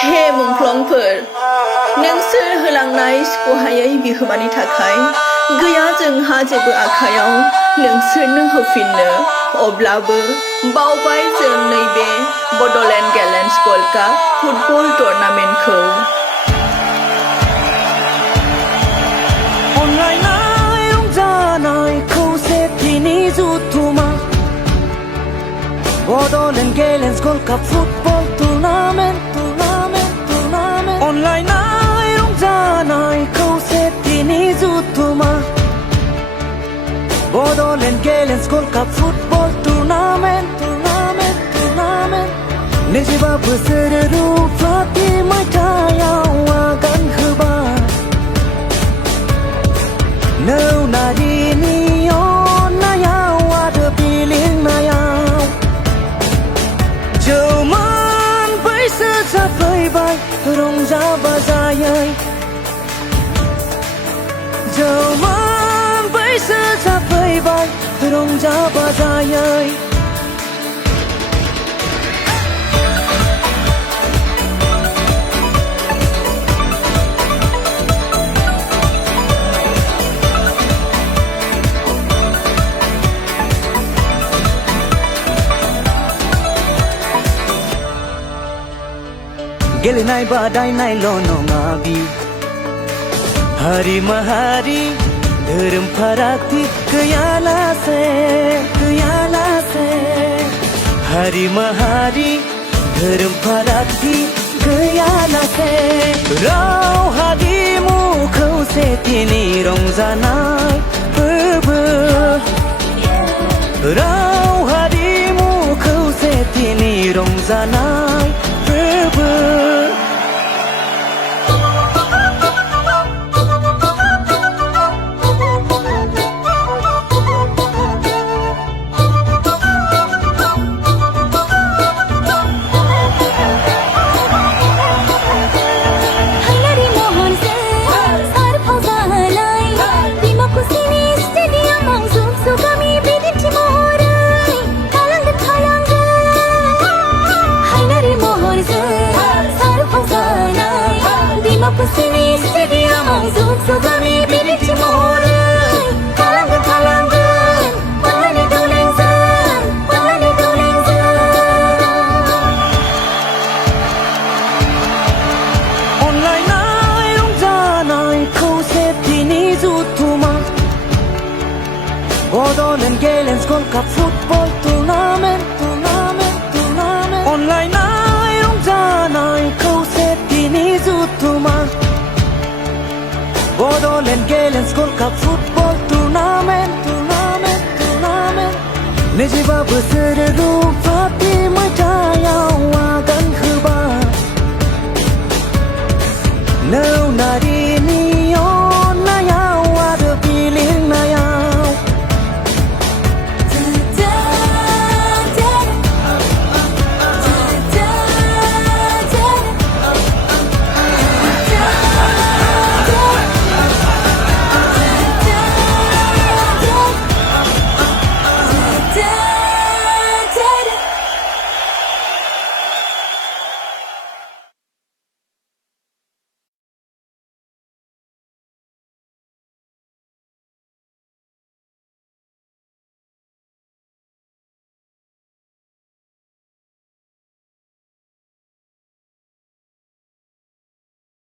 हे मुंख्लंफोर नोंसोर होलांनाय सुख'हायै बिहोमानि थाखाय गैया जोंहा जेबो आखायाव नोंसोरनो होफिननो अब्लाबो बावबाय जों नैबे बड'लेण्ड गेलेन्स गल्ड काप फुटबल टुर्नामेन्टखौ अनलायनाय रंजानाय खौसेथिनि जुथुमा बड'लेण्ड गेलेन्स गल्ड काप फुटबल टुर्नामेन्ट अनलायनाय रंजानाय खौसेथिनि जुथुमा बड'लेण्ड गेलेन्स गल्ड काप फुटबल टुर्नामेन्ट 25 बोसोर रुफाथि मायथाइयाव आगान होबाय नौनारिनि अननायाव आरो बिलिंनायाव जौमोन बैसो जाफैबाय रंजा बाजायै जौमोन बैसो जाफैबाय रंजा बाजायै गेलेनाय बादायनायल' नङा बि हारि माहारि धोरोम फारागथि गैयालासे हारि माहारि धोरोम फारागथि गैयालासे राव हारिमु खौसेथिनि रंजानाय फोरबो राव हारिमु खौसेथिनि रंजानाय फोरबो Bordland Galens Gold Cup Football Tournament Online ay rongjanay khausetini jutuma Bordland Galens Gold Cup Football Tournament 25 बोसोर रुफा